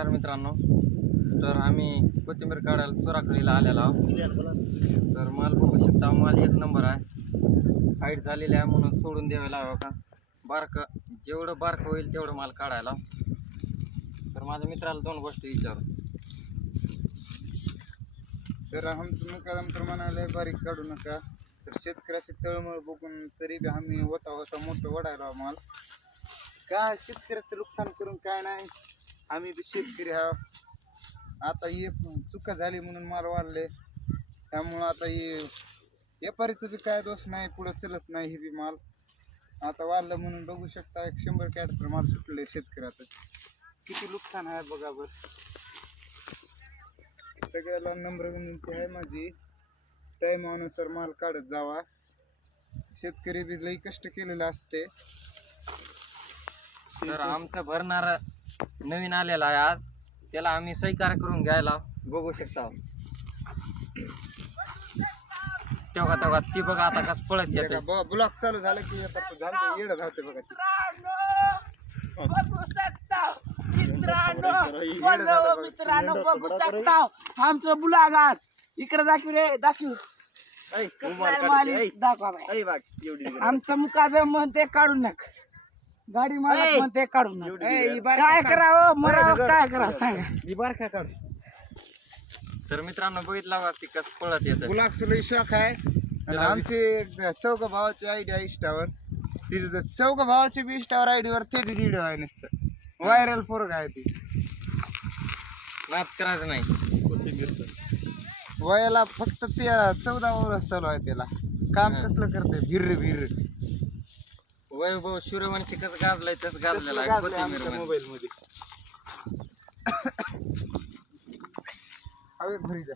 नमस्कार मित्रांनो. तर आम्ही कोथिंबीर काढायला चोराखळीला आलेलो आहोत. तर माल बघू शकता, माल एक नंबर आहे. हाईट झालेली आहे म्हणून सोडून द्यावे लावा का. बारकं जेवढं बारकं होईल तेवढं माल काढायला. तर माझ्या मित्राला दोन गोष्टी विचारू. तर आमचं मुकादम तर म्हणाले बारीक काढू नका. तर शेतकऱ्याचे तळमळ बघून तरी बी आम्ही होता मोठं वडायला माल. काय शेतकऱ्याचं नुकसान करून काय नाही, आम्ही बी शेतकरी हा. आता हे चुका झाली म्हणून माल वाढले, त्यामुळं आता हे व्यापारीचं बी काय दोष नाही, पुढं चलत नाही. हे बी माल आता वाढलं म्हणून बघू शकता 100 कॅरेट माल सुटले शेतकऱ्याचं. किती नुकसान आहे बघा बस. सगळ्याला नम्र विनंती आहे माझी, टाईमानुसार माल काढत जावा. शेतकरी बी लई कष्ट केलेलं असते. तर आमचं भरणार नवीन आलेला आहे आज, त्याला आम्ही स्वीकार करून घ्यायला बघू शकता. तेव्हा ती बघा आता कसं पळत येते. ब्लॉक चालू झालं की आता झालं येडं राहते बघा ती. बघू शकता मित्रांनो बघू शकता आमचं बुलागात. इकडे दाखव रे, दाखव दाखवा बाई. आमचं मुकादम म्हणते काढू नका, गाडी मालक म्हणते काढू नका. काय करावं मरावं काय करावं सांगा. तर मित्रांनो बघितला का ती कसं पळत येतं. ब्लॉकचं लई शौक आहे. आणि आमचे चौघ भावाची आयडी आहे इंस्टावर. ती चौघ भावाची बी इंस्टावर आयडीवर त्याची व्हिडिओ आहे, नुसतं व्हायरल पोरग आहे ती. नाच करायचं नाही. वयाला फक्त 14 वर्ष चालू आहे. त्याला काम कसलं करते, भिर वैभव सूर्यवंशी कसं गाजलाय तसं गाजलेला आहे कोथिंबीर मध्ये. मोबाईल मध्ये. हवेत भरी जा.